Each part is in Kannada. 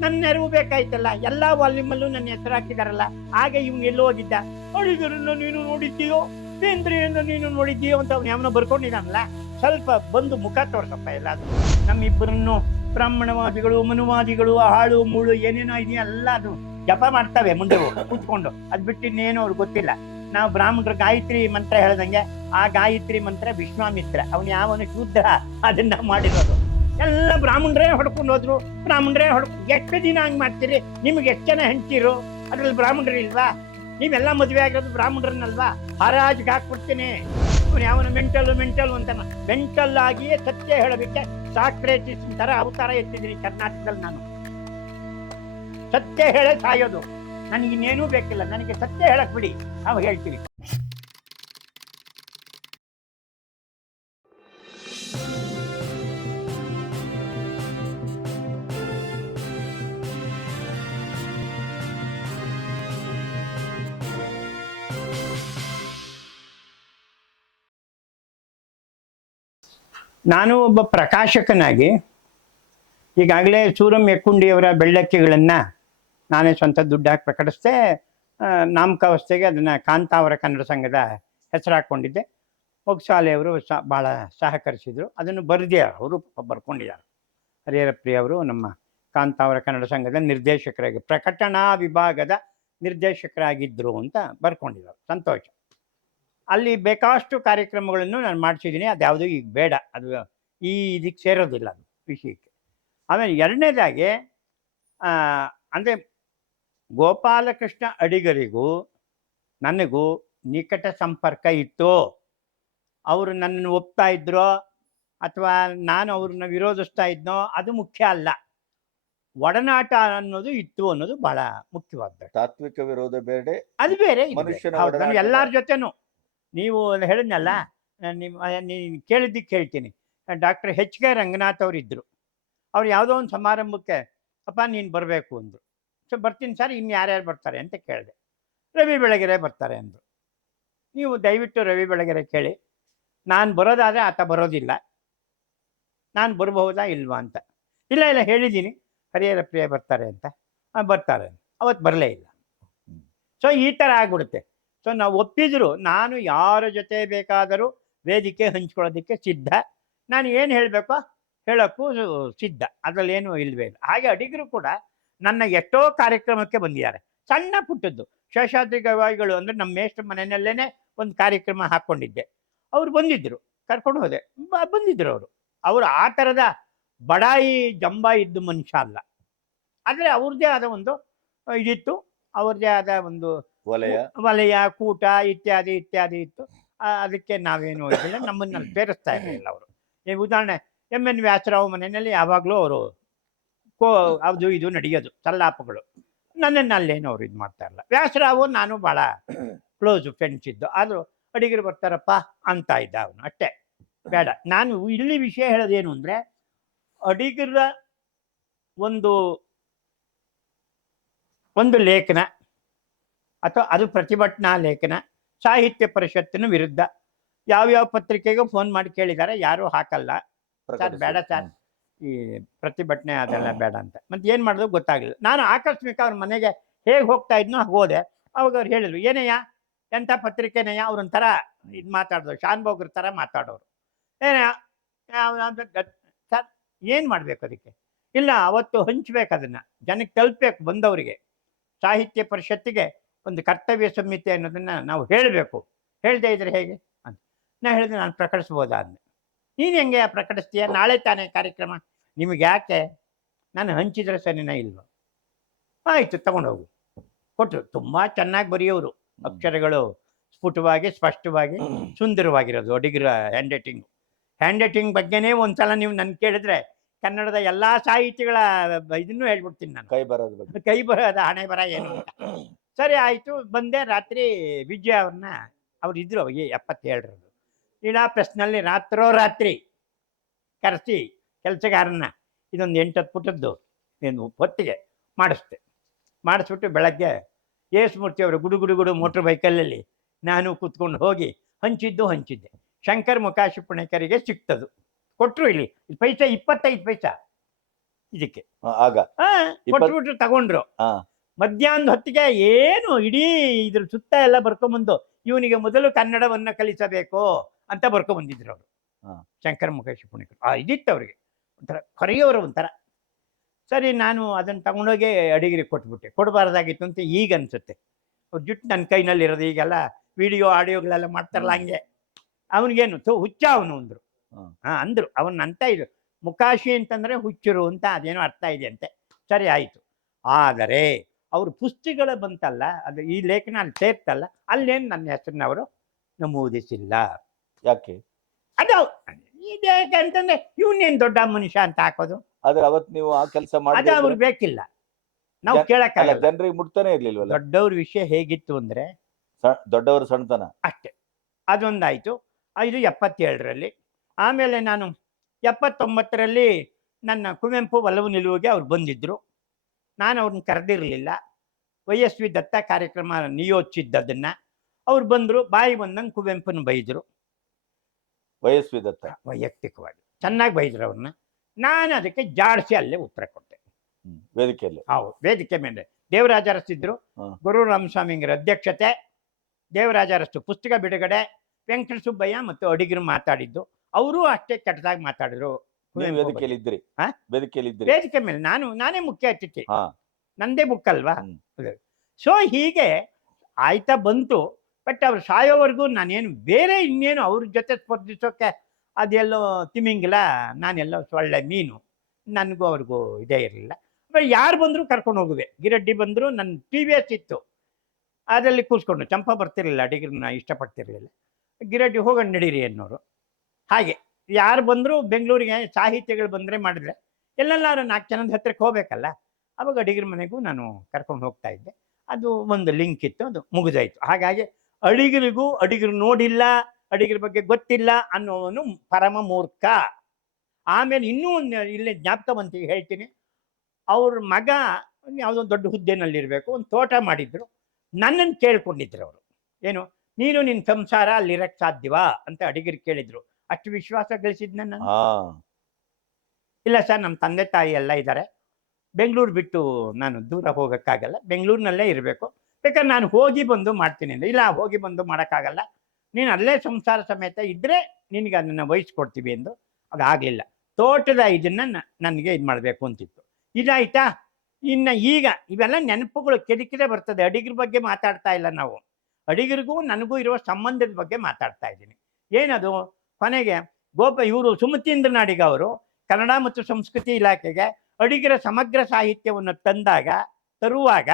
ನನ್ನ ನೆರವು ಬೇಕಾಯ್ತಲ್ಲ, ಎಲ್ಲಾ ವಾಲ್ಯೂಮಲ್ಲೂ ನನ್ನ ಹೆಸರು ಹಾಕಿದಾರಲ್ಲ, ಹಾಗೆ ಇವ್ನು ಎಲ್ಲೋ ಹೋಗಿದ್ದ. ಅಡಿಗರನ್ನ ನೀನು ನೋಡಿದ್ದೀಯೋ? ಬೇಂದ್ರೆಯನ್ನು ನೀನು ನೋಡಿದ್ದೀಯೋ ಅಂತ ಅವ್ನು ಯಾವನೋ ಬರ್ಕೊಂಡಿದ್ದಾನಲ್ಲ? ಸ್ವಲ್ಪ ಬಂದು ಮುಖ ತೋರ್ಸಪ್ಪ ಅದು ನಮ್ಮಿಬ್ಬರನ್ನು ಬ್ರಾಹ್ಮಣವಾದಿಗಳು, ಮನುವಾದಿಗಳು ಹಾಳು ಮೂಳು, ಏನೇನೋ ಇದೆಯಾ ಎಲ್ಲ ಅದು ಜಪ ಮಾಡ್ತವೆ ಮುಂದೆ ಕೂತ್ಕೊಂಡು. ಅದ್ ಬಿಟ್ಟು ಇನ್ನೇನು ಅವ್ರಿಗೆ ಗೊತ್ತಿಲ್ಲ. ನಾವು ಬ್ರಾಹ್ಮಣರು ಗಾಯತ್ರಿ ಮಂತ್ರ ಹೇಳ್ದಂಗೆ, ಆ ಗಾಯತ್ರಿ ಮಂತ್ರ ವಿಶ್ವಾಮಿತ್ರ. ಅವನು ಯಾವನು ಶೂದ್ರ? ಅದನ್ನ ಮಾಡಿರೋದು. ಎಲ್ಲ ಬ್ರಾಹ್ಮಣರೇ ಹೊಡ್ಕೊಂಡು ಹೋದ್ರು. ಬ್ರಾಹ್ಮಣರೇ ಹೊಡ್ ಎಷ್ಟು ದಿನ ಹಂಗೆ ಮಾಡ್ತೀರಿ? ನಿಮ್ಗೆ ಎಷ್ಟು ಜನ ಹೆಂಡ್ತೀರು? ಅದ್ರಲ್ಲಿ ಬ್ರಾಹ್ಮಣರು ಇಲ್ವಾ? ನೀವೆಲ್ಲ ಮದುವೆ ಆಗಿರೋದು ಬ್ರಾಹ್ಮಣರನ್ನಲ್ವಾ? ಹರಾಜಿಗೆ ಹಾಕ್ಬಿಡ್ತೀನಿ. ಇವನು ಯಾವನು ಮೆಂಟಲ್ ಮೆಂಟಲ್ ಅಂತ ಮೆಂಟಲ್ ಆಗಿಯೇ ಸತ್ಯ ಹೇಳೋದಕ್ಕೆ ಸಾಕ್ರೇಟಿಸ್ ತರ ಅವತಾರ ಎತ್ತಿದ್ದೀನಿ ಕರ್ನಾಟಕದಲ್ಲಿ ನಾನು. ಸತ್ಯ ಹೇಳೇ ಸಾಯೋದು. ನನಗಿನ್ನೇನೂ ಬೇಕಿಲ್ಲ. ನನಗೆ ಸತ್ಯ ಹೇಳಕ್ ಬಿಡಿ. ನಾವು ಹೇಳ್ತೀವಿ. ನಾನು ಒಬ್ಬ ಪ್ರಕಾಶಕನಾಗಿ ಈಗಾಗಲೇ ಸೂರಮ್ ಯಕ್ಕುಂಡಿಯವರ ಬೆಳ್ಳಕ್ಕಿಗಳನ್ನು ನಾನೇ ಸ್ವಂತ ದುಡ್ಡು ಹಾಕಿ ಪ್ರಕಟಿಸ್ದೆ ನಾಮಕಾವಸ್ಥೆಗೆ ಅದನ್ನು ಕಾಂತಾವರ ಕನ್ನಡ ಸಂಘದ ಹೆಸರು ಹಾಕ್ಕೊಂಡಿದ್ದೆ ಒಗ್ಸಾಲೆಯವರು ಭಾಳ ಸಹಕರಿಸಿದರು. ಅದನ್ನು ಬರೆದೇ ಅವರು ಬರ್ಕೊಂಡಿದ್ದಾರೆ. ಹರಿಹರಪ್ರಿಯ ಅವರು ನಮ್ಮ ಕಾಂತಾವರ ಕನ್ನಡ ಸಂಘದ ನಿರ್ದೇಶಕರಾಗಿ, ಪ್ರಕಟಣಾ ವಿಭಾಗದ ನಿರ್ದೇಶಕರಾಗಿದ್ದರು ಅಂತ ಬರ್ಕೊಂಡಿದ್ದಾರೆ. ಸಂತೋಷ. ಅಲ್ಲಿ ಬೇಕಾಷ್ಟು ಕಾರ್ಯಕ್ರಮಗಳನ್ನು ನಾನು ಮಾಡಿಸಿದ್ದೀನಿ. ಯಾವುದೂ ಈಗ ಬೇಡ. ಅದು ಈ ಇದಕ್ಕೆ ಸೇರೋದಿಲ್ಲ ಅದು ವಿಷಯಕ್ಕೆ ಆಮೇಲೆ ಎರಡನೇದಾಗಿ ಅಂದರೆ ಗೋಪಾಲಕೃಷ್ಣ ಅಡಿಗರಿಗೂ ನನಗೂ ನಿಕಟ ಸಂಪರ್ಕ ಇತ್ತು. ಅವರು ನನ್ನನ್ನು ಒಪ್ತಾ ಇದ್ರೋ ಅಥವಾ ನಾನು ಅವ್ರನ್ನ ವಿರೋಧಿಸ್ತಾ ಇದ್ನೋ ಅದು ಮುಖ್ಯ ಅಲ್ಲ. ಒಡನಾಟ ಅನ್ನೋದು ಇತ್ತು ಅನ್ನೋದು ಬಹಳ ಮುಖ್ಯವಾದ ತಾತ್ವಿಕ ವಿರೋಧ ಬೇಡ ಅದು ಬೇರೆ ಬೇರೆ. ಎಲ್ಲಾರ ಜೊತೆನೂ ನೀವು ಹೇಳಿದ್ನಲ್ಲ ನಿಮ್ಮ ನೀನು ಕೇಳಿದ್ದಕ್ಕೆ ಹೇಳ್ತೀನಿ. ಡಾಕ್ಟರ್ ಹೆಚ್ ಕೆ ರಂಗನಾಥ್ ಅವರು ಇದ್ದರು ಅವ್ರು ಯಾವುದೋ ಒಂದು ಸಮಾರಂಭಕ್ಕೆ ಅಪ್ಪ ನೀನು ಬರಬೇಕು ಅಂದರು. ಸೊ ಬರ್ತೀನಿ ಸರ್ ಇನ್ನು ಯಾರ್ಯಾರು ಬರ್ತಾರೆ? ಅಂತ ಕೇಳಿದೆ. ರವಿ ಬೆಳಗೆರೆ ಬರ್ತಾರೆ ಅಂದರು. ನೀವು ದಯವಿಟ್ಟು ರವಿ ಬೆಳಗೆರೆ ಕೇಳಿ. ನಾನು ಬರೋದಾದರೆ ಆತ ಬರೋದಿಲ್ಲ. ನಾನು ಬರಬಹುದಾ ಇಲ್ವಾ ಅಂತ. ಇಲ್ಲ ಇಲ್ಲ ಹೇಳಿದ್ದೀನಿ. ಹರಿಹರ ಪ್ರಿಯ ಬರ್ತಾರೆ ಅಂತ. "ಆ, ಬರ್ತಾರೆ ಅವತ್ತು ಬರಲೇ ಇಲ್ಲ. ಸೊ ಈ ಥರ ಆಗ್ಬಿಡುತ್ತೆ. ಸೊ ನಾವು ಒಪ್ಪಿದ್ರು, ನಾನು ಯಾರ ಜೊತೆ ಬೇಕಾದರೂ ವೇದಿಕೆ ಹಂಚ್ಕೊಳ್ಳೋದಕ್ಕೆ ಸಿದ್ಧ. ನಾನು ಏನು ಹೇಳಬೇಕೋ? ಹೇಳೋಕ್ಕೂ ಸಿದ್ಧ. ಅದರಲ್ಲಿ ಏನು ಇಲ್ವೇ ಇಲ್ಲ. ಹಾಗೆ ಅಡಿಗರು ಕೂಡ ನನ್ನ ಎಷ್ಟೋ ಕಾರ್ಯಕ್ರಮಕ್ಕೆ ಬಂದಿದ್ದಾರೆ. ಸಣ್ಣ ಪುಟ್ಟದ್ದು. ಶೇಷಾದ್ರಿ ಗವಾಯಿಗಳು ಅಂದರೆ ನಮ್ಮ ಮೇಷ್ಟ್ರ ಮನೆಯಲ್ಲೇ ಒಂದು ಕಾರ್ಯಕ್ರಮ ಹಾಕ್ಕೊಂಡಿದ್ದೆ. ಅವ್ರು ಬಂದಿದ್ದರು ಕರ್ಕೊಂಡು ಹೋದೆ. ಬ- ಬಂದಿದ್ರು ಅವರು. ಅವರು ಆ ಥರದ ಬಡಾಯಿ ಜಂಬ ಇದ್ದ ಮನುಷ್ಯ ಅಲ್ಲ. ಆದರೆ ಅವ್ರದ್ದೇ ಆದ ಒಂದು, ಇದಿತ್ತು. ಅವ್ರದ್ದೇ ಆದ ಒಂದು ವಲಯ. ವಲಯ ಕೂಟ ಇತ್ಯಾದಿ ಇತ್ಯಾದಿ ಇತ್ತು. ಅದಕ್ಕೆ ನಾವೇನು ಹೋಗಿಲ್ಲ ನಮ್ಮನ್ನ ಸೇರಿಸ್ತಾ ಇರಲಿಲ್ಲ ಅವರು. ಈಗ ಉದಾಹರಣೆ ಎಂ ಎನ್. ವ್ಯಾಸರಾವ್ ಮನೆಯಲ್ಲಿ ಯಾವಾಗಲೂ ಅವರು ಕೋ ಅದು ಇದು ನಡೆಯೋದು ಸಲ್ಲಾಪಗಳು. ನನ್ನನ್ನು ಅಲ್ಲೇನು ಅವ್ರು ಇದು ಮಾಡ್ತಾ ಇಲ್ಲ ವ್ಯಾಸರಾವು ನಾನು ಭಾಳ ಕ್ಲೋಸ್ ಫ್ರೆಂಡ್ಸ್ ಇದ್ದು. ಆದರೂ ಅಡಿಗರು ಬರ್ತಾರಪ್ಪ ಅಂತ ಇದ್ದ ಅವನು ಅಷ್ಟೇ. ಬೇಡ. ನಾನು ಇಲ್ಲಿ ವಿಷಯ ಹೇಳೋದೇನು ಅಂದರೆ ಅಡಿಗರ ಒಂದು ಒಂದು ಲೇಖನ ಅಥವಾ ಅದು ಪ್ರತಿಭಟನಾ ಲೇಖನ ಸಾಹಿತ್ಯ ಪರಿಷತ್ತಿನ ವಿರುದ್ಧ. ಯಾವ್ಯಾವ ಪತ್ರಿಕೆಗೂ ಫೋನ್ ಮಾಡಿ ಕೇಳಿದ್ದಾರೆ ಯಾರೂ ಹಾಕಲ್ಲ. ಸರ್ ಬೇಡ ಸರ್. ಈ ಪ್ರತಿಭಟನೆ ಅದೆಲ್ಲ ಬೇಡ ಅಂತ. ಮತ್ತೆ ಏನು ಮಾಡೋದು ಗೊತ್ತಾಗಲಿಲ್ಲ. ನಾನು ಆಕಸ್ಮಿಕ ಅವ್ರ ಮನೆಗೆ ಹೇಗೆ ಹೋಗ್ತಾ ಇದ್ನೋ ಹೋದೆ. ಅವಾಗ ಅವ್ರು ಹೇಳಿದ್ರು ಏನಯ್ಯ? ಎಂಥ ಪತ್ರಿಕೆನಯ್ಯ? ಅವ್ರೊಂಥರ ಇದು ಶಾನ್ ಶಾನ್ಭೋಗ್ರ ಥರ ಮಾತಾಡೋರು. ಏನಯ್ಯ? ಸರ್ ಏನು ಮಾಡಬೇಕು ಅದಕ್ಕೆ? ಇಲ್ಲ ಅವತ್ತು ಹಂಚ್ಬೇಕು ಅದನ್ನು. ಜನಕ್ಕೆ ತಲುಪಬೇಕು ಬಂದವರಿಗೆ. ಸಾಹಿತ್ಯ ಪರಿಷತ್ತಿಗೆ ಒಂದು ಕರ್ತವ್ಯ ಸಂಹಿತೆ ಅನ್ನೋದನ್ನು ನಾವು ಹೇಳಬೇಕು. ಹೇಳದೇ ಇದ್ರೆ ಹೇಗೆ? ಅಂತ. ನಾ ಹೇಳಿದ್ರೆ ನಾನು ಪ್ರಕಟಿಸ್ಬೋದಾ ಅಂದೆ ನೀನು ಹೆಂಗೆ ಪ್ರಕಟಿಸ್ತೀಯ? ನಾಳೆ ತಾನೇ ಕಾರ್ಯಕ್ರಮ. ನಿಮಗೆ ಯಾಕೆ? ನಾನು ಹಂಚಿದ್ರೆ ಸರಿನಾ ಇಲ್ವ? ಆಯಿತು ತಗೊಂಡೋಗು. ಕೊಟ್ಟರು ತುಂಬ ಚೆನ್ನಾಗಿ ಬರೆಯೋರು ಅಕ್ಷರಗಳು. ಸ್ಫುಟವಾಗಿ ಸ್ಪಷ್ಟವಾಗಿ ಸುಂದರವಾಗಿರೋದು. ಅಡಿಗ್ರ ಹ್ಯಾಂಡ್ ರೈಟಿಂಗ್ ಹ್ಯಾಂಡ್ ರೈಟಿಂಗ್ ಬಗ್ಗೆನೇ ಒಂದ್ಸಲ ನೀವು ನನ್ನ ಕೇಳಿದ್ರೆ ಕನ್ನಡದ ಎಲ್ಲ ಸಾಹಿತ್ಯಗಳ ಇದನ್ನು ಹೇಳ್ಬಿಡ್ತೀನಿ ನಾನು. ಕೈ ಬರೋದು ಬಗ್ಗೆ. ಕೈ ಬರೋದು ಹಣೆ ಬರ ಏನು ಸರಿ ಆಯಿತು ಬಂದೆ ರಾತ್ರಿ ವಿಜಯ ಅವ್ರನ್ನ ಅವ್ರು ಇದ್ರು ಅವಾಗ ಎಪ್ಪತ್ತೇಳರದು ಇಡಾ ಪ್ರೆಸ್ನಲ್ಲಿ ರಾತ್ರೋ ರಾತ್ರಿ ಕರೆಸಿ ಕೆಲಸಗಾರನ್ನ ಇದೊಂದು ಎಂಟತ್ತು ಪುಟದ್ದು ಏನು ಹೊತ್ತಿಗೆ ಮಾಡಿಸ್ದೆ ಮಾಡಿಸ್ಬಿಟ್ಟು ಬೆಳಗ್ಗೆ ಯೇಸುಮೂರ್ತಿ ಅವರು ಗುಡು ಗುಡು ಗುಡು ಮೋಟ್ರ್ ಬೈಕಲ್ಲಿ ನಾನು ಕೂತ್ಕೊಂಡು ಹೋಗಿ ಹಂಚಿದ್ದು ಹಂಚಿದ್ದೆ. ಶಂಕರ್ ಮುಕಾಶಿ ಪುಣೇಕರಿಗೆ ಸಿಕ್ತದು. ಕೊಟ್ಟರು ಇಲ್ಲಿ ಪೈಸಾ ಇಪ್ಪತ್ತೈದು ಪೈಸಾ. ಇದಕ್ಕೆ. ಆಗ ಆ, ತಗೊಂಡ್ರು. ಹಾ. ಮಧ್ಯಾಹ್ನದ ಹೊತ್ತಿಗೆ ಏನು ಇಡೀ ಇದ್ರ ಸುತ್ತ ಎಲ್ಲ ಬರ್ಕೊಂಬಂದು ಇವನಿಗೆ ಮೊದಲು ಕನ್ನಡವನ್ನ ಕಲಿಸಬೇಕು ಅಂತ ಬರ್ಕೊಂಬಂದಿದ್ರು ಅವರು. ಹಾ. ಶಂಕರ ಮುಖೇಶ್ ಪುಣಿಕರು. ಆ ಇದಿತ್ತು ಅವರಿಗೆ. ಒಂಥರ ಕೊರೆಯೋರು ಒಂಥರ. ಸರಿ ನಾನು ಅದನ್ನು ತಗೊಂಡೋಗಿ ಅಡಿಗೆರಿಗೆ ಕೊಟ್ಬಿಟ್ಟೆ. ಕೊಡಬಾರ್ದಾಗಿತ್ತು ಅಂತ ಈಗ ಅನ್ಸುತ್ತೆ. ಅವ್ರ ಜುಟ್ಟು ನನ್ನ ಕೈನಲ್ಲಿ ಇರೋದು ಈಗೆಲ್ಲ ವಿಡಿಯೋ ಆಡಿಯೋಗಳೆಲ್ಲ ಮಾಡ್ತಾರಲ್ಲ. ಹಂಗೆ. ಅವನಿಗೇನು ತು ಹುಚ್ಚ ಅವನು ಅಂದ್ರು. ಹಾಂ. ಅಂದರು ಅಂದ್ರು. ಅವನ್ ಅಂತ ಇದು ಮುಖಾಶಿ ಅಂತಂದ್ರೆ ಹುಚ್ಚರು ಅಂತ ಅದೇನೋ ಅರ್ಥ ಇದೆ ಅಂತೆ. ಸರಿ ಆಯ್ತು. ಆದರೆ ಅವ್ರ ಪುಸ್ತಕಗಳ ಬಂತಲ್ಲ ಅದು ಈ ಲೇಖನ ಅಲ್ಲಿ ಸೇರ್ತಲ್ಲ ಅಲ್ಲೇನು ನನ್ನ ಹೆಸರನ್ನ ಅವರು ನಮೂದಿಸಿಲ್ಲ. ಯಾಕೆ? ಅದು ಇದೇಕೆ ಅಂತಂದ್ರೆ ಇವನೇನ್ ದೊಡ್ಡ ಮನುಷ್ಯ ಅಂತ ಹಾಕೋದು? ಆದ್ರೆ ಅವತ್ ನೀವು ಆ ಕೆಲಸ ಅದು ಮಾಡಿ ಅವ್ರಿಗೆ ಬೇಕಿಲ್ಲ. ನಾವು ಕೇಳಕ್ಕಾಗಲ್ಲ ಜನರಿಗೆ ಮುಟ್ತಾನೆ ಇರ್ಲಿಲ್ವಲ್ಲ? ದೊಡ್ಡವ್ರ ವಿಷಯ ಹೇಗಿತ್ತು ಅಂದ್ರೆ ಸ- ದೊಡ್ಡವರು ಸಣ್ಣತನ? ಅಷ್ಟೇ. ಅದೊಂದಾಯ್ತು. ಇದು ಎಪ್ಪತ್ತೇಳರಲ್ಲಿ. ಆಮೇಲೆ ನಾನು ಎಪ್ಪತ್ತೊಂಬತ್ತರಲ್ಲಿ ನನ್ನ ಕುವೆಂಪು ಒಲವು ನಿಲುವಿಗೆ ಅವ್ರು ಬಂದಿದ್ದರು ನಾನು ಅವ್ರನ್ನ ಕರೆದಿರಲಿಲ್ಲ. ವೈಯಸ್ವಿ ಎಸ್ ವಿ ದತ್ತ ಕಾರ್ಯಕ್ರಮ ನಿಯೋಜಿಸಿದ್ದದನ್ನು ಅವ್ರು ಬಂದರು ಬಾಯಿ ಬಂದಂಗೆ ಕುವೆಂಪನ ಬೈದರು. ವಯಸ್ವಿ ದತ್ತ? ವೈಯಕ್ತಿಕವಾಗಿ. ಚೆನ್ನಾಗಿ ಬೈದರು ಅವ್ರನ್ನ ನಾನು ಅದಕ್ಕೆ ಜಾಡಿಸಿ ಅಲ್ಲೇ ಉತ್ತರ ಕೊಟ್ಟೆ. ವೇದಿಕೆಯಲ್ಲಿ? ಹೌದು ವೇದಿಕೆ ಮೇಲೆ. ದೇವರಾಜ ಅರಸಿದ್ರು. ಗುರು ರಾಮಸ್ವಾಮಿಂಗರ ಅಧ್ಯಕ್ಷತೆ ದೇವರಾಜ ಅರಸು ಪುಸ್ತಕ ಬಿಡುಗಡೆ ವೆಂಕಟ ಸುಬ್ಬಯ್ಯ ಮತ್ತು ಅಡಿಗರು ಮಾತಾಡಿದ್ದು. ಅವರು ಅಷ್ಟೇ ಕೆಟ್ಟದಾಗಿ ಮಾತಾಡಿದ್ರು. ನೀವು ಹಾ? ವೇದಿಕೆ ಮೇಲೆ. ನಾನು ನಾನೇ ಮುಖ್ಯ ಅತಿಥಿ. ಹಾ. ನಂದೇ ಬುಕ್ ಅಲ್ವಾ ಹ್ಮ್. ಸೊ ಹೀಗೆ ಆಯ್ತಾ ಬಂತು. ಬಟ್ ಅವ್ರು ಸಾಯೋವರೆಗೂ ನಾನೇನು ಬೇರೆ ಇನ್ನೇನು ಅವ್ರ ಜೊತೆ ಸ್ಪರ್ಧಿಸೋಕೆ ಅದೆಲ್ಲೋ ತಿಮ್ಮಿಂಗಿಲ್ಲ ನಾನೆಲ್ಲೋ ಸೊಳ್ಳೆ ಮೀನು ನನಗೂ ಅವ್ರಿಗೂ ಇದೇ ಇರಲಿಲ್ಲ. ಬಟ್ ಯಾರು ಬಂದರೂ ಕರ್ಕೊಂಡು ಹೋಗುವೆ. ಗಿರಡ್ಡಿ ಬಂದ್ರು ನನ್ನ ಟಿ ವಿ ಎಸ್ ಇತ್ತು. ಅದರಲ್ಲಿ ಕೂರಿಸ್ಕೊಂಡು ಚಂಪ ಬರ್ತಿರ್ಲಿಲ್ಲ ಅಡಿಗರನ್ನ ಇಷ್ಟಪಡ್ತಿರ್ಲಿಲ್ಲ. ಗಿರಡ್ಡಿ ಹೋಗೋಣ ನಡೀರಿ ಅನ್ನೋರು. ಹಾಗೆ. ಯಾರು ಬಂದರೂ ಬೆಂಗಳೂರಿಗೆ ಸಾಹಿತ್ಯಗಳು ಬಂದರೆ ಮಾಡಿದ್ರೆ ಎಲ್ಲೆಲ್ಲಾರು ನಾಲ್ಕು ಜನದ ಹತ್ತಿರಕ್ಕೆ ಹೋಗ್ಬೇಕಲ್ಲ, ಅವಾಗ ಅಡಿಗರ ಮನೆಗೂ ನಾನು ಕರ್ಕೊಂಡು ಹೋಗ್ತಾ ಇದ್ದೆ. ಅದು ಒಂದು ಲಿಂಕ್ ಇತ್ತು, ಅದು ಮುಗಿದಾಯಿತು. ಹಾಗಾಗಿ ಅಡಿಗರಿಗೂ ಅಡಿಗರು ನೋಡಿಲ್ಲ, ಅಡಿಗರ ಬಗ್ಗೆ ಗೊತ್ತಿಲ್ಲ ಅನ್ನೋವನು ಪರಮ ಮೂರ್ಖ. ಆಮೇಲೆ ಇನ್ನೂ ಒಂದು ಇಲ್ಲೇ ಜ್ಞಾಪಕವಂತಿಗೆ ಹೇಳ್ತೀನಿ. ಅವ್ರ ಮಗ ಯಾವುದೋ ದೊಡ್ಡ ಹುದ್ದೆನಲ್ಲಿರಬೇಕು, ಒಂದು ತೋಟ ಮಾಡಿದ್ರು. ನನ್ನನ್ನು ಕೇಳ್ಕೊಂಡಿದ್ರು ಅವರು. ಏನು, ನೀನು ನಿನ್ನ ಸಂಸಾರ ಅಲ್ಲಿರಕ್ಕೆ ಸಾಧ್ಯವಾ? ಅಂತ ಅಡಿಗರು ಕೇಳಿದ್ರು. ಅಷ್ಟು ವಿಶ್ವಾಸ ಗಳಿಸಿದ್ನ ನಾನು. ಹಾ. ಇಲ್ಲ ಸರ್ ನಮ್ಮ ತಂದೆ ತಾಯಿ ಎಲ್ಲ ಇದ್ದಾರೆ ಬೆಂಗಳೂರು ಬಿಟ್ಟು ನಾನು ದೂರ ಹೋಗೋಕ್ಕಾಗಲ್ಲ. ಬೆಂಗಳೂರಿನಲ್ಲೇ ಇರಬೇಕು. ಬೇಕಾದ್ರೆ ನಾನು ಹೋಗಿ ಬಂದು ಮಾಡ್ತೀನಿ ಅಂದ್ರೆ ಇಲ್ಲ ಹೋಗಿ ಬಂದು ಮಾಡೋಕ್ಕಾಗಲ್ಲ. ನೀನು ಅಲ್ಲೇ ಸಂಸಾರ ಸಮೇತ ಇದ್ದರೆ ನಿನಗೆ ಅದನ್ನು ವಹಿಸ್ಕೊಡ್ತೀವಿ ಎಂದು. ಅದಾಗಲಿಲ್ಲ ತೋಟದ ಇದನ್ನು ನನಗೆ ಇದು ಮಾಡಬೇಕು ಅಂತಿತ್ತು. ಇದಾಯ್ತಾ? ಇನ್ನು ಈಗ ಇವೆಲ್ಲ ನೆನಪುಗಳು ಕೆದಕಿದೆ ಬರ್ತದೆ. ಅಡಿಗರ ಬಗ್ಗೆ ಮಾತಾಡ್ತಾ ಇಲ್ಲ ನಾವು. ಅಡಿಗರಿಗೂ ನನಗೂ ಇರುವ ಸಂಬಂಧದ ಬಗ್ಗೆ ಮಾತಾಡ್ತಾ ಇದ್ದೀನಿ. ಏನದು? ಕೊನೆಗೆ ಗೋಪ, ಇವರು ಸುಮತೀಂದ್ರ ನಾಡಿಗ ಅವರು, ಕನ್ನಡ ಮತ್ತು ಸಂಸ್ಕೃತಿ ಇಲಾಖೆಗೆ ಅಡಿಗರ ಸಮಗ್ರ ಸಾಹಿತ್ಯವನ್ನು ತಂದಾಗ, ತರುವಾಗ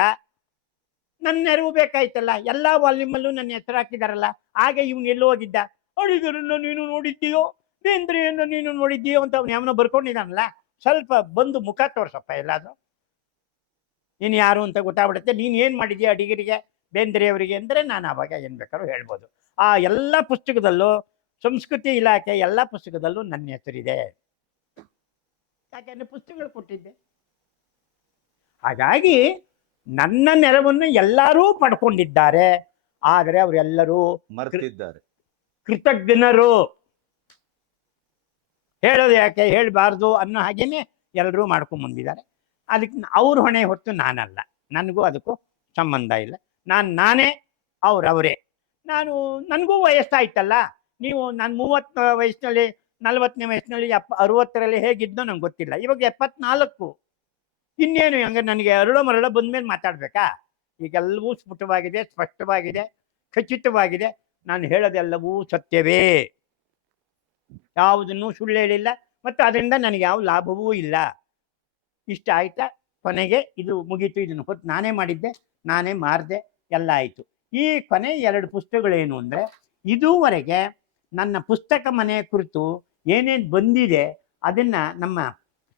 ನನ್ನ ನೆರವು ಬೇಕಾಯ್ತಲ್ಲ, ಎಲ್ಲ ವಾಲ್ಯೂಮಲ್ಲೂ ನನ್ನ ಹೆಸರು ಹಾಕಿದಾರಲ್ಲ ಆಗ ಇವನು ಎಲ್ಲೋ ಹೋಗಿದ್ದ. ಅಡಿಗರನ್ನು ನೀನು ನೋಡಿದ್ದೀಯೋ? ಬೇಂದ್ರೆಯನ್ನು ನೀನು ನೋಡಿದ್ದೀಯೋ ಅಂತ ಅವನು ಯಾವನೋ ಬರ್ಕೊಂಡಿದ್ದಾನಲ್ಲ ಸ್ವಲ್ಪ ಬಂದು ಮುಖ ತೋರ್ಸಪ್ಪ ಎಲ್ಲಾದರೂ. ನೀನು ಯಾರು ಅಂತ ಗೊತ್ತಾಗ್ಬಿಡುತ್ತೆ. ನೀನು ಏನು ಮಾಡಿದ್ಯಾ ಅಡಿಗರಿಗೆ, ಬೇಂದ್ರೆಯವರಿಗೆ? ಅಂದರೆ ನಾನು ಆವಾಗ ಏನು ಬೇಕಾದ್ರೂ ಹೇಳ್ಬೋದು. ಆ ಎಲ್ಲ ಪುಸ್ತಕದಲ್ಲೂ ಸಂಸ್ಕೃತಿ ಇಲಾಖೆ ಎಲ್ಲ ಪುಸ್ತಕದಲ್ಲೂ ನನ್ನ ಹೆಸರಿದೆ. ಯಾಕೆಂದ್ರೆ ಪುಸ್ತಕಗಳು ಕೊಟ್ಟಿದ್ದೆ. ಹಾಗಾಗಿ ನನ್ನ ನೆರವನ್ನು ಎಲ್ಲರೂ ಪಡ್ಕೊಂಡಿದ್ದಾರೆ. ಆದರೆ ಅವರೆಲ್ಲರೂ ಮರೆತಿದ್ದಾರೆ. ಕೃತಜ್ಞರು. ಹೇಳೋದು ಯಾಕೆ ಹೇಳಬಾರ್ದು ಅನ್ನೋ ಹಾಗೇನೆ ಎಲ್ಲರೂ ಮಾಡ್ಕೊಂಡ್ ಬಂದಿದ್ದಾರೆ. ಅದಕ್ಕೆ ಅವ್ರ ಹೊಣೆ ಹೊತ್ತು ನಾನಲ್ಲ. ನನಗೂ ಅದಕ್ಕೂ ಸಂಬಂಧ ಇಲ್ಲ. ನಾನು ನಾನೇ ಅವ್ರವರೇ. ನಾನು ನನಗೂ ವಯಸ್ಸಾಯ್ತಲ್ಲ. ನೀವು ನಾನು ಮೂವತ್ತು ವಯಸ್ಸಿನಲ್ಲಿ, ನಲವತ್ತನೇ ವಯಸ್ಸಿನಲ್ಲಿ, ಎಪ್ಪ, ಅರುವತ್ತರಲ್ಲಿ ಹೇಗಿದ್ದೋ ನಂಗೆ ಗೊತ್ತಿಲ್ಲ. ಇವಾಗ ಎಪ್ಪತ್ನಾಲ್ಕು. ಇನ್ನೇನು ಹಂಗೆ ನನಗೆ ಅರಳೋ ಮರಳೋ ಬಂದ್ಮೇಲೆ ಮಾತಾಡ್ಬೇಕಾ? ಈಗೆಲ್ಲವೂ ಸ್ಫುಟವಾಗಿದೆ, ಸ್ಪಷ್ಟವಾಗಿದೆ, ಖಚಿತವಾಗಿದೆ. ನಾನು ಹೇಳೋದೆಲ್ಲವೂ ಸತ್ಯವೇ. ಯಾವುದನ್ನು ಸುಳ್ಳು ಹೇಳಿಲ್ಲ. ಮತ್ತು ಅದರಿಂದ ನನಗೆ ಯಾವ ಲಾಭವೂ ಇಲ್ಲ. ಇಷ್ಟ ಆಯ್ತಾ? ಕೊನೆಗೆ ಇದು ಮುಗೀತು, ಇದನ್ನು ಹೊತ್ತು ನಾನೇ ಮಾಡಿದ್ದೆ, ನಾನೇ ಮಾರಿದೆ, ಎಲ್ಲ ಆಯಿತು. ಈ ಕೊನೆ ಎರಡು ಪುಸ್ತಕಗಳೇನು ಅಂದರೆ, ಇದುವರೆಗೆ ನನ್ನ ಪುಸ್ತಕ ಮನೆಯ ಕುರಿತು ಏನೇನು ಬಂದಿದೆ ಅದನ್ನು ನಮ್ಮ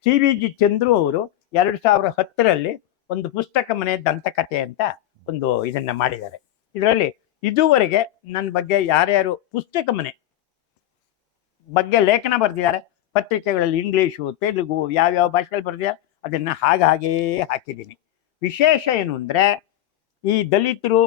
ಸಿ ವಿ ಜಿ ಚಂದ್ರು ಅವರು ಎರಡು ಸಾವಿರ ಹತ್ತರಲ್ಲಿ ಒಂದು ಪುಸ್ತಕ ಮನೆ ದಂತಕಥೆ ಅಂತ ಒಂದು ಇದನ್ನು ಮಾಡಿದ್ದಾರೆ. ಇದರಲ್ಲಿ ಇದುವರೆಗೆ ನನ್ನ ಬಗ್ಗೆ ಯಾರ್ಯಾರು ಪುಸ್ತಕ ಮನೆ ಬಗ್ಗೆ ಲೇಖನ ಬರೆದಿದ್ದಾರೆ, ಪತ್ರಿಕೆಗಳಲ್ಲಿ ಇಂಗ್ಲೀಷು, ತೆಲುಗು ಯಾವ್ಯಾವ ಭಾಷೆಗಳು ಬರೆದಿದ್ದಾರೆ ಅದನ್ನು ಹಾಗೇ ಹಾಕಿದ್ದೀನಿ. ವಿಶೇಷ ಏನು ಅಂದರೆ ಈ ದಲಿತರು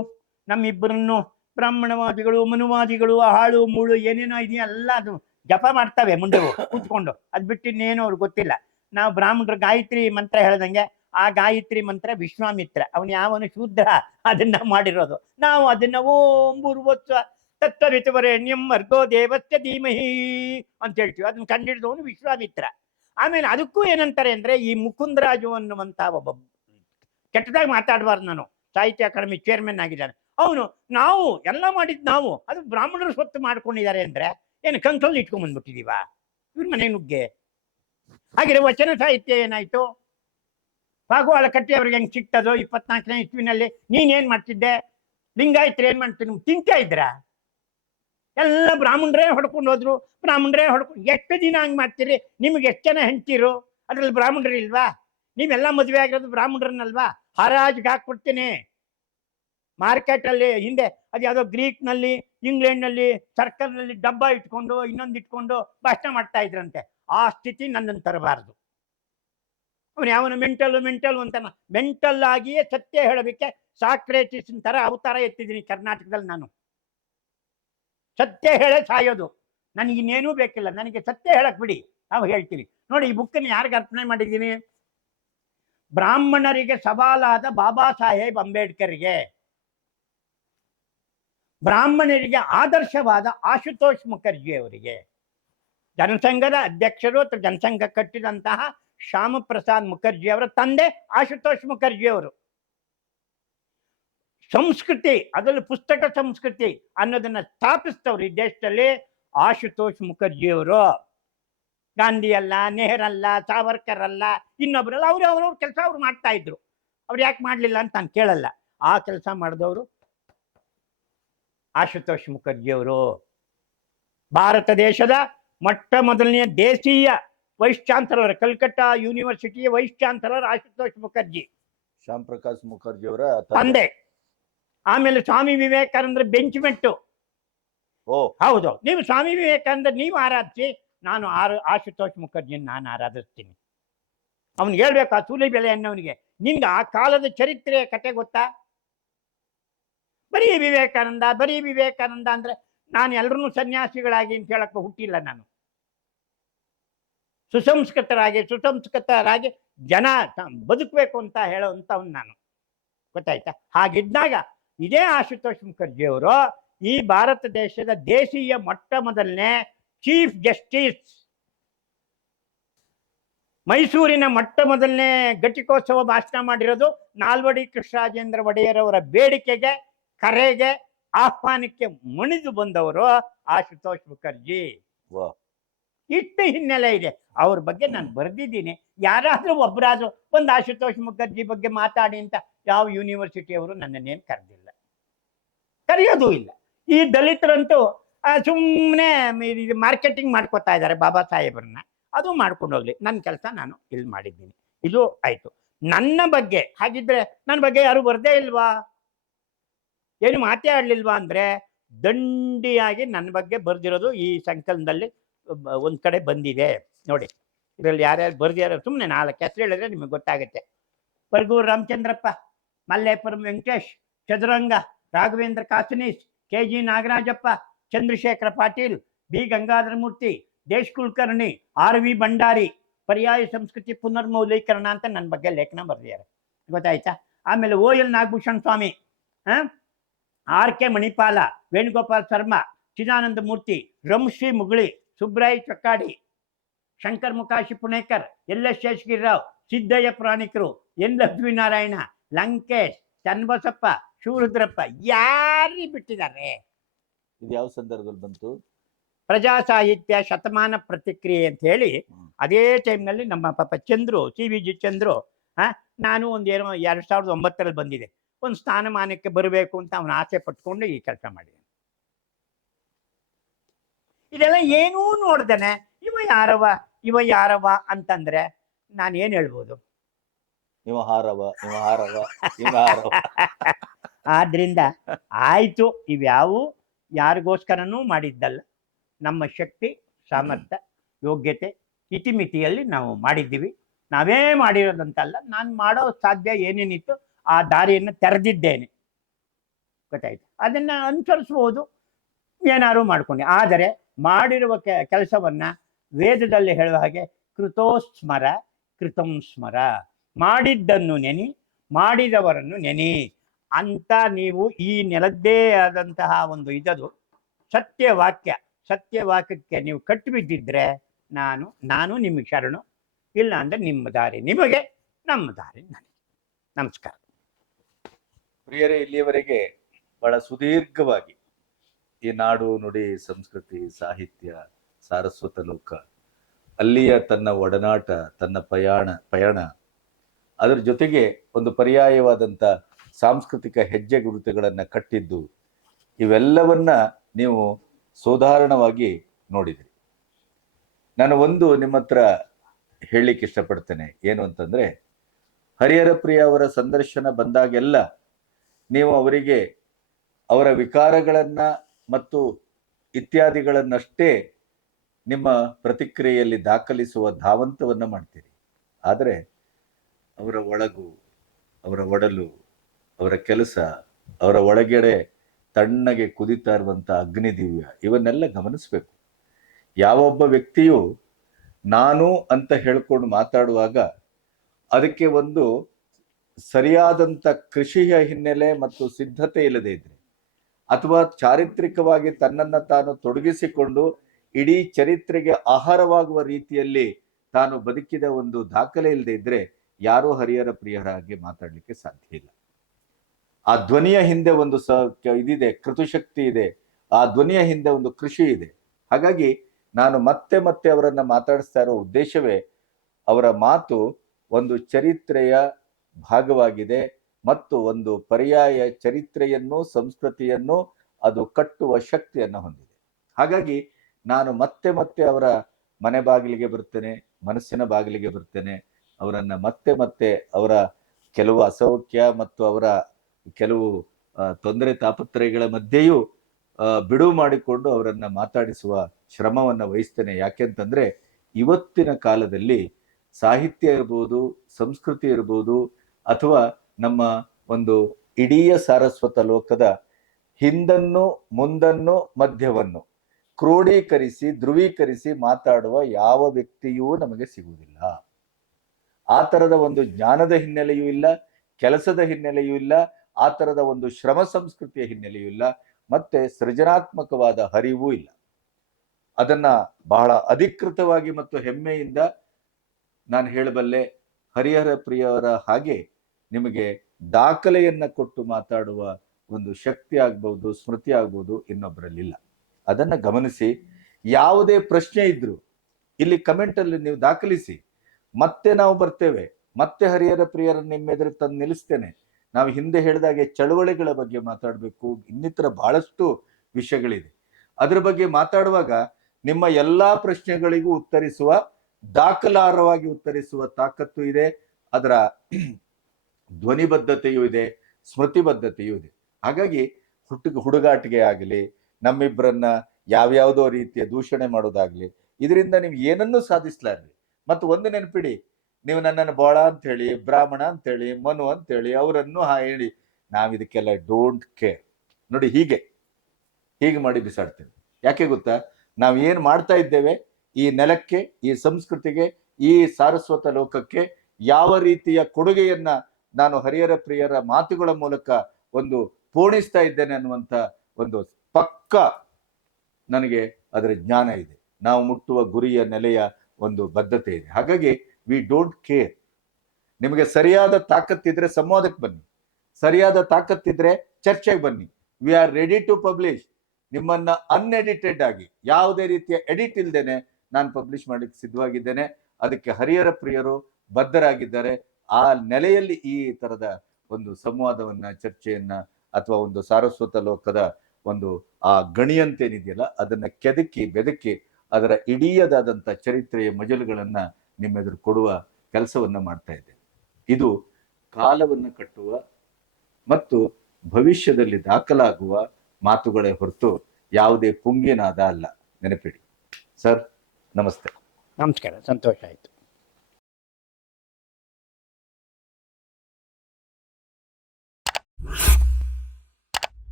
ನಮ್ಮಿಬ್ಬರನ್ನು ಬ್ರಾಹ್ಮಣವಾದಿಗಳು, ಮನುವಾದಿಗಳು ಹಾಳು ಮೂಳು, ಏನೇನೋ ಇದೆಯಲ್ಲ ಅದು ಜಪ ಮಾಡ್ತವೆ ಮುಂದೆ ಕೂತ್ಕೊಂಡು. ಅದು ಬಿಟ್ಟು ಇನ್ನೇನು ಅವ್ರಿಗೆ ಗೊತ್ತಿಲ್ಲ. ನಾವು ಬ್ರಾಹ್ಮಣರು ಗಾಯತ್ರಿ ಮಂತ್ರ ಹೇಳ್ದಂಗೆ, ಆ ಗಾಯತ್ರಿ ಮಂತ್ರ ವಿಶ್ವಾಮಿತ್ರ. ಅವನು ಯಾವನು ಶೂದ್ರ? ಅದನ್ನ ಮಾಡಿರೋದು. ನಾವು ಅದನ್ನ ಓಂ ಭೂರ್ವತ್ವ ತತ್ವರಿತುವರೇಣ್ಯಂ ವರ್ಗೋ ದೇವಸ್ಯ ಧೀಮಹಿ ಅಂತ ಹೇಳ್ತೀವಿ. ಅದನ್ನ ಕಂಡಿಡಿದವನು ವಿಶ್ವಾಮಿತ್ರ. ಆಮೇಲೆ ಅದಕ್ಕೂ ಏನಂತಾರೆ ಅಂದ್ರೆ ಈ ಮುಕುಂದರಾಜು ಅನ್ನುವಂತ ಒಬ್ಬ ಕೆಟ್ಟದಾಗಿ ಮಾತಾಡಬಾರ್ದು ನಾನು. ಸಾಹಿತ್ಯ ಅಕಾಡೆಮಿ ಚೇರ್ಮನ್ ಆಗಿದ್ದಾನೆ. ಅವನು, ನಾವು ಎಲ್ಲ ಮಾಡಿದ್ ನಾವು, ಅದು ಬ್ರಾಹ್ಮಣರು ಸ್ವತ್ತು ಮಾಡ್ಕೊಂಡಿದ್ದಾರೆ ಅಂದ್ರೆ ಏನು ಕಂಕಲ್ಲಿ ಇಟ್ಕೊಂಡ್ ಬಂದ್ಬಿಟ್ಟಿದೀವ? ಇವ್ರ ಮನೆ ನುಗ್ಗೆ. ಹಾಗೆ ವಚನ ಸಾಹಿತ್ಯ ಏನಾಯ್ತು? ಪಾಗುವಾಳ ಕಟ್ಟಿ ಅವ್ರಿಗೆ ಹೆಂಗ್ ಸಿಕ್ತದೋ ಇಪ್ಪತ್ನಾಲ್ಕನೇ ಇಸ್ವಿನಲ್ಲಿ ನೀನ್ ಏನ್ ಮಾಡ್ತಿದ್ದೆ? ಲಿಂಗಾಯತ್ರಿ ಏನ್ ಮಾಡ್ತೀನಿ ತಿಂತಾ ಇದ್ರ? ಎಲ್ಲ ಬ್ರಾಹ್ಮಣರೇ ಹೊಡ್ಕೊಂಡು ಹೋದ್ರು. ಬ್ರಾಹ್ಮಣರೇ ಹೊಡ್ಕೊಂಡು ಎಷ್ಟು ದಿನ ಹಂಗ್ ಮಾಡ್ತೀರಿ? ನಿಮ್ಗೆ ಎಷ್ಟು ಜನ ಹೆಂಡ್ತೀರು? ಅದ್ರಲ್ಲಿ ಬ್ರಾಹ್ಮಣರು ಇಲ್ವಾ ನೀವೆಲ್ಲ ಮದುವೆ ಆಗಿರೋದು ಬ್ರಾಹ್ಮಣರನ್ನಲ್ವಾ? ಹರಾಜ್ಗೆ ಹಾಕ್ಬಿಡ್ತೀನಿ. ಮಾರ್ಕೆಟ್ ಅಲ್ಲಿ ಹಿಂದೆ, ಅದು ಯಾವುದೋ ನಲ್ಲಿ ಸರ್ಕಲ್ನಲ್ಲಿ ಡಬ್ಬ ಇಟ್ಕೊಂಡು, ಇನ್ನೊಂದು ಇಟ್ಕೊಂಡು ಭಾಷಣ ಮಾಡ್ತಾ ಇದ್ರಂತೆ. ಆ ಸ್ಥಿತಿ ನನ್ನನ್ನು ತರಬಾರದು. ಅವನು ಯಾವನ ಮೆಂಟಲ್ ಮೆಂಟಲ್ ಅಂತಾನ ಮೆಂಟಲ್ ಆಗಿಯೇ ಸತ್ಯ ಹೇಳೋದಕ್ಕೆ ಸಾಕ್ರೇಟಿಸ್ ತರ ಅವತಾರ ಎತ್ತಿದ್ದೀನಿ ಕರ್ನಾಟಕದಲ್ಲಿ ನಾನು. ಸತ್ಯ ಹೇಳೇ ಸಾಯೋದು. ನನಗೆ ಇನ್ನೇನೂ ಬೇಕಿಲ್ಲ. ನನಗೆ ಸತ್ಯ ಹೇಳಕ್ ಬಿಡಿ. ನಾವು ಹೇಳ್ತೀವಿ. ನೋಡಿ, ಈ ಬುಕ್ಕನ್ನು ಯಾರಿಗೆ ಅರ್ಪಣೆ ಮಾಡಿದ್ದೀನಿ? ಬ್ರಾಹ್ಮಣರಿಗೆ ಸವಾಲಾದ ಬಾಬಾ ಸಾಹೇಬ್ ಅಂಬೇಡ್ಕರ್ಗೆ. ಬ್ರಾಹ್ಮಣರಿಗೆ ಆದರ್ಶವಾದ ಆಶುತೋಷ್ ಮುಖರ್ಜಿ ಅವರಿಗೆ ಜನಸಂಘದ ಅಧ್ಯಕ್ಷರು ಅಥವಾ ಜನಸಂಘ ಕಟ್ಟಿದಂತಹ ಶ್ಯಾಮ ಪ್ರಸಾದ್ ಮುಖರ್ಜಿ ಅವರ ತಂದೆ ಆಶುತೋಷ್ ಮುಖರ್ಜಿ ಅವರು ಸಂಸ್ಕೃತಿ, ಅದರಲ್ಲಿ ಪುಸ್ತಕ ಸಂಸ್ಕೃತಿ ಅನ್ನೋದನ್ನ ಸ್ಥಾಪಿಸ್ತವ್ರು ಈ ದೇಶದಲ್ಲಿ ಆಶುತೋಷ್ ಮುಖರ್ಜಿ ಅವರು ಗಾಂಧಿ ಅಲ್ಲ ನೆಹರಲ್ಲ ಸಾವರ್ಕರ್ ಅಲ್ಲ ಇನ್ನೊಬ್ರಲ್ಲ ಅವ್ರು ಅವ್ರವ್ರ ಕೆಲಸ ಅವ್ರು ಮಾಡ್ತಾ ಇದ್ರು. ಅವ್ರು ಯಾಕೆ ಮಾಡ್ಲಿಲ್ಲ ಅಂತ ನಾನು ಕೇಳಲ್ಲ. ಆ ಕೆಲಸ ಮಾಡಿದವರು ಆಶುತೋಷ್ ಮುಖರ್ಜಿ ಅವರು ಭಾರತ ದೇಶದ ಮೊಟ್ಟ ಮೊದಲನೆಯ ದೇಶೀಯ ವೈಸ್ ಚಾನ್ಸಲರ್ ಕಲ್ಕತ್ತಾ ಯೂನಿವರ್ಸಿಟಿಯ ವೈಸ್ ಚಾನ್ಸಲರ್ ಆಶುತೋಷ್ ಮುಖರ್ಜಿ. ಶ್ಯಾಮ್ ಪ್ರಕಾಶ್ ಮುಖರ್ಜಿ ಅವರ ತಂದೆ. ಆಮೇಲೆ ಸ್ವಾಮಿ ವಿವೇಕಾನಂದ್ರ ಬೆಂಚ್ ಮೆಟ್ಟು. ಓ. ಹೌದು. ನೀವು ಸ್ವಾಮಿ ವಿವೇಕಾನಂದ ನೀವು ಆರಾಧಿಸಿ ನಾನು ಆರು ಆಶುತೋಷ್ ಮುಖರ್ಜಿಯನ್ನು ನಾನು ಆರಾಧಿಸ್ತೀನಿ. ಅವ್ನಿಗೆ ಹೇಳ್ಬೇಕು ಆ ಸೂಲಿ ಬೆಲೆ ಅವನಿಗೆ ನಿಂಗೆ ಆ ಕಾಲದ ಚರಿತ್ರೆಯ ಕತೆ ಗೊತ್ತಾ? ಬರೀ ವಿವೇಕಾನಂದ ಬರೀ ವಿವೇಕಾನಂದ ಅಂದ್ರೆ ನಾನು ಎಲ್ಲರನ್ನೂ ಸನ್ಯಾಸಿಗಳಾಗಿ ಅಂತ ಹೇಳಕ್ಕೆ ಹುಟ್ಟಿಲ್ಲ ನಾನು. ಸುಸಂಸ್ಕೃತರಾಗಿ ಸುಸಂಸ್ಕೃತರಾಗಿ ಜನ ಬದುಕಬೇಕು ಅಂತ ಹೇಳೋವಂಥವ್ನು ನಾನು. ಗೊತ್ತಾಯ್ತಾ? ಹಾಗಿದ್ದಾಗ ಇದೇ ಆಶುತೋಷ್ ಮುಖರ್ಜಿ ಅವರು ಈ ಭಾರತ ದೇಶದ ದೇಶೀಯ ಮೊಟ್ಟ ಮೊದಲನೇ ಚೀಫ್ ಜಸ್ಟಿಸ್. ಮೈಸೂರಿನ ಮೊಟ್ಟ ಮೊದಲನೇ ಘಟಿಕೋತ್ಸವ ಭಾಷಣ ಮಾಡಿರೋದು ನಾಲ್ವಡಿ ಕೃಷ್ಣರಾಜೇಂದ್ರ ಒಡೆಯರ್ ಅವರ ಬೇಡಿಕೆಗೆ ಕರೆಗೆ ಆಹ್ವಾನಕ್ಕೆ ಮಣಿದು ಬಂದವರು ಆಶುತೋಷ್ ಮುಖರ್ಜಿ. ಇಷ್ಟು ಹಿನ್ನೆಲೆ ಇದೆ. ಅವ್ರ ಬಗ್ಗೆ ನಾನು ಬರೆದಿದ್ದೀನಿ. ಯಾರಾದರೂ ಒಬ್ಬರಾದ್ರೂ ಒಂದು ಆಶುತೋಷ್ ಮುಖರ್ಜಿ ಬಗ್ಗೆ ಮಾತಾಡಿ ಅಂತ ಯಾವ ಯೂನಿವರ್ಸಿಟಿ ಅವರು ನನ್ನನ್ನೇನು ಕರೆದಿಲ್ಲ. ಕರೆಯೋದು ಇಲ್ಲ. ಈ ದಲಿತರಂತೂ ಸುಮ್ಮನೆ ಮಾರ್ಕೆಟಿಂಗ್ ಮಾಡ್ಕೋತಾ ಇದ್ದಾರೆ ಬಾಬಾ ಸಾಹೇಬ್ರನ್ನ. ಅದು ಮಾಡ್ಕೊಂಡು ಹೋಗ್ಲಿ. ನನ್ನ ಕೆಲಸ ನಾನು ಇಲ್ಲಿ ಮಾಡಿದ್ದೀನಿ. ಇದು ಆಯ್ತು. ನನ್ನ ಬಗ್ಗೆ ಹಾಗಿದ್ರೆ ನನ್ನ ಬಗ್ಗೆ ಯಾರು ಬರ್ದೇ ಇಲ್ವಾ? ಏನು ಮಾತೇ ಆಡ್ಲಿಲ್ವಾ ಅಂದ್ರೆ ದಂಡಿಯಾಗಿ ನನ್ನ ಬಗ್ಗೆ ಬರೆದಿರೋದು ಈ ಸಂಕಲನದಲ್ಲಿ ಒಂದು ಕಡೆ ಬಂದಿದೆ. ನೋಡಿ, ಇದರಲ್ಲಿ ಯಾರ್ಯಾರು ಬರೆದಿರೋ ಸುಮ್ಮನೆ ನಾಲ್ಕು ಹೆಸರು ಹೇಳಿದ್ರೆ ನಿಮಗೆ ಗೊತ್ತಾಗುತ್ತೆ. Parguru Ramachandrappa, Mallepuram Venkatesh, Chaduranga, Raghavendra Khasnis K G Nagarajappa, Chandrashekhara Patil, B. Gangadhara Murthy Desh Kulkarni R V Bhandari, ಪರ್ಯಾಯ ಸಂಸ್ಕೃತಿ ಪುನರ್ಮೌಲೀಕರಣ ಅಂತ ನನ್ನ ಬಗ್ಗೆ ಲೇಖನ ಬರೆದಿದ್ದಾರೆ. ಗೊತ್ತಾಯ್ತಾ? ಆಮೇಲೆ O L Nagabhushan Swamy R K Manipala Venugopal Sharma Chidananda Murthy Ramshri Muguli Subray Chokkadi Shankar Mukhashi Punekar L S Sheshagirirao Siddaiah ಪ್ರಾಣಿಕರು N Lakshminarayana Lankesh Channabasappa Shivarudrappa ಯಾರಿ ಬಿಟ್ಟಿದ್ದಾರೆ? ಇದು ಯಾವ ಸಂದರ್ಭದಲ್ಲಿ ಬಂತು? ಪ್ರಜಾ ಸಾಹಿತ್ಯ ಶತಮಾನ ಪ್ರತಿಕ್ರಿಯೆ ಅಂತ ಹೇಳಿ. ಅದೇ ಟೈಮ್ನಲ್ಲಿ ನಮ್ಮ ಪಾಪ Chandru C V G Chandru ಹಾ ನಾನು ಒಂದು ಏನೋ ಎರಡ್ ಸಾವಿರದ ಒಂಬತ್ತರಲ್ಲಿ ಬಂದಿದೆ ಒಂದು ಸ್ಥಾನಮಾನಕ್ಕೆ ಬರಬೇಕು ಅಂತ ಅವನು ಆಸೆ ಪಟ್ಕೊಂಡು ಈ ಕೆಲಸ ಮಾಡಿದೆ ಇದೆಲ್ಲ ಏನೂ ನೋಡ್ದೇನೆ ಇವ ಯಾರವ? ಇವ ಯಾರವ? ಅಂತಂದ್ರೆ ನಾನು ಏನ್ ಹೇಳ್ಬೋದು? ಇವ ಹಾರವ ಇವ ಹಾರವ ಇವ ಹಾರವ. ಆದ್ರಿಂದ ಆಯ್ತು ಇವ್ಯಾವು ಯಾರಿಗೋಸ್ಕರನೂ ಮಾಡಿದ್ದಲ್ಲ. ನಮ್ಮ ಶಕ್ತಿ ಸಾಮರ್ಥ್ಯ ಯೋಗ್ಯತೆ ಇತಿಮಿತಿಯಲ್ಲಿ ನಾವು ಮಾಡಿದ್ದೀವಿ. ನಾವೇ ಮಾಡಿರೋದಂತಲ್ಲ. ನಾನು ಮಾಡೋ ಸಾಧ್ಯ ಏನೇನಿತ್ತು ಆ ದಾರಿಯನ್ನು ತೆರೆದಿದ್ದೇನೆ. ಗೊತ್ತಾಯ್ತು? ಅದನ್ನ ಅನುಸರಿಸ್ಬೋದು ಏನಾದ್ರು ಮಾಡ್ಕೊಂಡು. ಆದರೆ ಮಾಡಿರುವ ಕೆ, ಕೆಲಸವನ್ನ ವೇದದಲ್ಲಿ ಹೇಳುವ ಹಾಗೆ ಕೃತೋಸ್ಮರ ಕೃತಂಸ್ಮರ ಮಾಡಿದ್ದನ್ನು ನೆನಿ, ಮಾಡಿದವರನ್ನು ನೆನಿ. ಅಂತ ನೀವು ಈ ನೆಲದ್ದೇ ಆದಂತಹ ಒಂದು ಇದದು ಸತ್ಯವಾಕ್ಯ. ಸತ್ಯವಾಕ್ಯಕ್ಕೆ ನೀವು ಕಟ್ಟು ಬಿದ್ದಿದ್ರೆ ನಾನು ನಾನು ನಿಮಗೆ ಶರಣು. ಇಲ್ಲ ಅಂದ್ರೆ ನಿಮ್ಮ ದಾರಿ ನಿಮಗೆ, ನಮ್ಮ ದಾರಿ ನನಗೆ. ನಮಸ್ಕಾರ. ಪ್ರಿಯರೇ, ಇಲ್ಲಿಯವರೆಗೆ ಬಹಳ ಸುದೀರ್ಘವಾಗಿ ಈ ನಾಡು, ನುಡಿ, ಸಂಸ್ಕೃತಿ, ಸಾಹಿತ್ಯ, ಸಾರಸ್ವತ ಲೋಕ, ಅಲ್ಲಿಯ ತನ್ನ ಒಡನಾಟ, ತನ್ನ ಪಯಾಣ, ಪಯಣ, ಅದರ ಜೊತೆಗೆ ಒಂದು ಪರ್ಯಾಯವಾದಂಥ ಸಾಂಸ್ಕೃತಿಕ ಹೆಜ್ಜೆ ಗುರುತುಗಳನ್ನು ಕಟ್ಟಿದ್ದು, ಇವೆಲ್ಲವನ್ನ ನೀವು ಸೋದಾರಣವಾಗಿ ನೋಡಿದ್ರಿ. ನಾನು ಒಂದು ನಿಮ್ಮ ಹತ್ರ ಹೇಳಲಿಕ್ಕೆ ಇಷ್ಟಪಡ್ತೇನೆ. ಏನು ಅಂತಂದ್ರೆ ಹರಿಹರ ಪ್ರಿಯ ಅವರ ಸಂದರ್ಶನ ಬಂದಾಗೆಲ್ಲ ನೀವು ಅವರಿಗೆ ಅವರ ವಿಕಾರಗಳನ್ನು ಮತ್ತು ಇತ್ಯಾದಿಗಳನ್ನಷ್ಟೇ ನಿಮ್ಮ ಪ್ರತಿಕ್ರಿಯೆಯಲ್ಲಿ ದಾಖಲಿಸುವ ಧಾವಂತವನ್ನು ಮಾಡ್ತೀರಿ. ಆದರೆ ಅವರ ಒಳಗು, ಅವರ ಒಡಲು, ಅವರ ಕೆಲಸ, ಅವರ ಒಳಗಡೆ ತಣ್ಣಗೆ ಕುದಿತಾ ಇರುವಂಥ ಅಗ್ನಿ ದಿವ್ಯ ಇವನ್ನೆಲ್ಲ ಗಮನಿಸಬೇಕು. ಯಾವೊಬ್ಬ ವ್ಯಕ್ತಿಯು ನಾನು ಅಂತ ಹೇಳ್ಕೊಂಡು ಮಾತಾಡುವಾಗ ಅದಕ್ಕೆ ಒಂದು ಸರಿಯಾದಂತ ಕೃಷಿಯ ಹಿನ್ನೆಲೆ ಮತ್ತು ಸಿದ್ಧತೆ ಇಲ್ಲದೆ ಇದ್ರೆ, ಅಥವಾ ಚಾರಿತ್ರಿಕವಾಗಿ ತನ್ನನ್ನು ತಾನು ತೊಡಗಿಸಿಕೊಂಡು ಇಡೀ ಚರಿತ್ರೆಗೆ ಆಹಾರವಾಗುವ ರೀತಿಯಲ್ಲಿ ತಾನು ಬದುಕಿದ ಒಂದು ದಾಖಲೆ ಇಲ್ಲದೆ ಇದ್ರೆ, ಯಾರೂ ಹರಿಹರ ಪ್ರಿಯರಾಗಿ ಮಾತಾಡಲಿಕ್ಕೆ ಸಾಧ್ಯ ಇಲ್ಲ. ಆ ಧ್ವನಿಯ ಹಿಂದೆ ಒಂದು ಸ ಇದಿದೆ, ಕೃತುಶಕ್ತಿ ಇದೆ. ಆ ಧ್ವನಿಯ ಹಿಂದೆ ಒಂದು ಕೃಷಿ ಇದೆ. ಹಾಗಾಗಿ ನಾನು ಮತ್ತೆ ಮತ್ತೆ ಅವರನ್ನು ಮಾತಾಡಿಸ್ತಾ ಇರೋ ಉದ್ದೇಶವೇ ಅವರ ಮಾತು ಒಂದು ಚರಿತ್ರೆಯ ಭಾಗವಾಗಿದೆ ಮತ್ತು ಒಂದು ಪರ್ಯಾಯ ಚರಿತ್ರೆಯನ್ನು ಸಂಸ್ಕೃತಿಯನ್ನು ಅದು ಕಟ್ಟುವ ಶಕ್ತಿಯನ್ನು ಹೊಂದಿದೆ. ಹಾಗಾಗಿ ನಾನು ಮತ್ತೆ ಮತ್ತೆ ಅವರ ಮನೆ ಬಾಗಿಲಿಗೆ ಬರ್ತೇನೆ ಮನಸ್ಸಿನ ಬಾಗಿಲಿಗೆ ಬರ್ತೇನೆ ಅವರನ್ನ ಮತ್ತೆ ಮತ್ತೆ ಅವರ ಕೆಲವು ಅಸೌಖ್ಯ ಮತ್ತು ಅವರ ಕೆಲವು ತೊಂದರೆ ತಾಪತ್ರಯಗಳ ಮಧ್ಯೆಯೂ ಬಿಡುವು ಮಾಡಿಕೊಂಡು ಅವರನ್ನ ಮಾತಾಡಿಸುವ ಶ್ರಮವನ್ನು ವಹಿಸ್ತೇನೆ. ಯಾಕೆಂತಂದ್ರೆ ಇವತ್ತಿನ ಕಾಲದಲ್ಲಿ ಸಾಹಿತ್ಯ ಇರ್ಬೋದು, ಸಂಸ್ಕೃತಿ ಇರ್ಬೋದು ಅಥವಾ ನಮ್ಮ ಒಂದು ಇಡೀ ಸಾರಸ್ವತ ಲೋಕದ ಹಿಂದನ್ನು, ಮುಂದನ್ನು, ಮಧ್ಯವನ್ನು ಕ್ರೋಢೀಕರಿಸಿ, ಧ್ರುವೀಕರಿಸಿ ಮಾತಾಡುವ ಯಾವ ವ್ಯಕ್ತಿಯೂ ನಮಗೆ ಸಿಗುವುದಿಲ್ಲ. ಆ ಥರದ ಒಂದು ಜ್ಞಾನದ ಹಿನ್ನೆಲೆಯೂ ಇಲ್ಲ, ಕೆಲಸದ ಹಿನ್ನೆಲೆಯೂ ಇಲ್ಲ, ಆ ಥರದ ಒಂದು ಶ್ರಮ ಸಂಸ್ಕೃತಿಯ ಹಿನ್ನೆಲೆಯೂ ಇಲ್ಲ, ಮತ್ತೆ ಸೃಜನಾತ್ಮಕವಾದ ಹರಿವೂ ಇಲ್ಲ. ಅದನ್ನ ಬಹಳ ಅಧಿಕೃತವಾಗಿ ಮತ್ತು ಹೆಮ್ಮೆಯಿಂದ ನಾನು ಹೇಳಬಲ್ಲೆ ಹರಿಹರ ಪ್ರಿಯವರ ಹಾಗೆ ನಿಮಗೆ ದಾಖಲೆಯನ್ನ ಕೊಟ್ಟು ಮಾತಾಡುವ ಒಂದು ಶಕ್ತಿ ಆಗ್ಬಹುದು ಸ್ಮೃತಿ ಆಗ್ಬಹುದು ಇನ್ನೊಬ್ಬರಲ್ಲಿಲ್ಲ ಅದನ್ನ ಗಮನಿಸಿ. ಯಾವುದೇ ಪ್ರಶ್ನೆ ಇದ್ರು ಇಲ್ಲಿ ಕಮೆಂಟ್ ಅಲ್ಲಿ ನೀವು ದಾಖಲಿಸಿ. ಮತ್ತೆ ನಾವು ಬರ್ತೇವೆ. ಮತ್ತೆ ಹರಿಹರ ಪ್ರಿಯರ ನಿಮ್ಮ ಎದುರು ತಂದು ನಿಲ್ಲಿಸ್ತೇನೆ. ನಾವು ಹಿಂದೆ ಹೇಳಿದಾಗೆ ಚಳುವಳಿಗಳ ಬಗ್ಗೆ ಮಾತಾಡಬೇಕು. ಇನ್ನಿತರ ಬಹಳಷ್ಟು ವಿಷಯಗಳಿದೆ. ಅದ್ರ ಬಗ್ಗೆ ಮಾತಾಡುವಾಗ ನಿಮ್ಮ ಎಲ್ಲಾ ಪ್ರಶ್ನೆಗಳಿಗೂ ಉತ್ತರಿಸುವ ದಾಖಲಾರ್ಹವಾಗಿ ಉತ್ತರಿಸುವ ತಾಕತ್ತು ಇದೆ. ಅದರ ಧ್ವನಿಬದ್ಧತೆಯೂ ಇದೆ, ಸ್ಮೃತಿಬದ್ಧತೆಯೂ ಇದೆ. ಹಾಗಾಗಿ ಹುಟ್ಟು, ಹುಡುಗಾಟಿಗೆ ಆಗಲಿ ನಮ್ಮಿಬ್ಬರನ್ನ ಯಾವ್ಯಾವುದೋ ರೀತಿಯ ದೂಷಣೆ ಮಾಡೋದಾಗ್ಲಿ, ಇದರಿಂದ ನೀವು ಏನನ್ನೂ ಸಾಧಿಸ್ಲಾರ್ರಿ ಮತ್ತು ಒಂದು ನೆನಪಿಡಿ, ನೀವು ನನ್ನನ್ನು ಬಾಳ ಅಂತ ಹೇಳಿ ಬ್ರಾಹ್ಮಣ ಅಂತ ಹೇಳಿ ಮನು ಅಂತ ಹೇಳಿ ಅವರನ್ನು ಹಾ ಹೇಳಿ ನಾವು ಇದಕ್ಕೆಲ್ಲ ಡೋಂಟ್ ಕೇರ್ ನೋಡಿ ಹೀಗೆ ಹೀಗೆ ಮಾಡಿ ಬಿಸಾಡ್ತೇವೆ. ಯಾಕೆ ಗೊತ್ತಾ? ನಾವು ಏನು ಮಾಡ್ತಾ ಇದ್ದೇವೆ, ಈ ನೆಲಕ್ಕೆ, ಈ ಸಂಸ್ಕೃತಿಗೆ, ಈ ಸಾರಸ್ವತ ಲೋಕಕ್ಕೆ ಯಾವ ರೀತಿಯ ಕೊಡುಗೆಯನ್ನ ನಾನು ಹರಿಹರ ಪ್ರಿಯರ ಮಾತುಗಳ ಮೂಲಕ ಒಂದು ಪೂರ್ಣಿಸ್ತಾ ಇದ್ದೇನೆ ಅನ್ನುವಂಥ ಒಂದು ಪಕ್ಕ ನನಗೆ ಅದರ ಜ್ಞಾನ ಇದೆ. ನಾವು ಮುಟ್ಟುವ ಗುರಿಯ ನೆಲೆಯ ಒಂದು ಬದ್ಧತೆ ಇದೆ. ಹಾಗಾಗಿ ವಿ ಡೋಂಟ್ ಕೇರ್ ನಿಮಗೆ ಸರಿಯಾದ ತಾಕತ್ತಿದ್ರೆ ಸಂವಾದಕ್ಕೆ ಬನ್ನಿ. ಸರಿಯಾದ ತಾಕತ್ತಿದ್ರೆ ಚರ್ಚೆಗೆ ಬನ್ನಿ. We are ready to publish ನಿಮ್ಮನ್ನ ಅನ್ಎಡಿಟೆಡ್ ಆಗಿ, ಯಾವುದೇ ರೀತಿಯ ಎಡಿಟ್ ಇಲ್ದೇನೆ ನಾನು ಪಬ್ಲಿಷ್ ಮಾಡಲಿಕ್ಕೆ ಸಿದ್ಧವಾಗಿದ್ದೇನೆ. ಅದಕ್ಕೆ ಹರಿಹರ ಪ್ರಿಯರು ಬದ್ಧರಾಗಿದ್ದಾರೆ. ಆ ನೆಲೆಯಲ್ಲಿ ಈ ತರದ ಒಂದು ಸಂವಾದವನ್ನ, ಚರ್ಚೆಯನ್ನ ಅಥವಾ ಒಂದು ಸಾರಸ್ವತ ಲೋಕದ ಒಂದು ಆ ಗಣಿಯಂತೇನಿದೆಯಲ್ಲ, ಅದನ್ನ ಕೆದಕಿ, ಬೆದಕಿ ಅದರ ಇಡೀಯದಾದಂಥ ಚರಿತ್ರೆಯ ಮಜಲುಗಳನ್ನ ನಿಮ್ಮೆದುರು ಕೊಡುವ ಕೆಲಸವನ್ನ ಮಾಡ್ತಾ ಇದೆ ಇದು ಕಾಲವನ್ನು ಕಟ್ಟುವ ಮತ್ತು ಭವಿಷ್ಯದಲ್ಲಿ ದಾಖಲಾಗುವ ಮಾತುಗಳೇ ಹೊರತು ಯಾವುದೇ ಪುಂಗಿನಾದ ಅಲ್ಲ. ನೆನಪಿಡಿ. ಸರ್, ನಮಸ್ತೆ. ನಮಸ್ಕಾರ. ಸಂತೋಷ ಆಯ್ತು.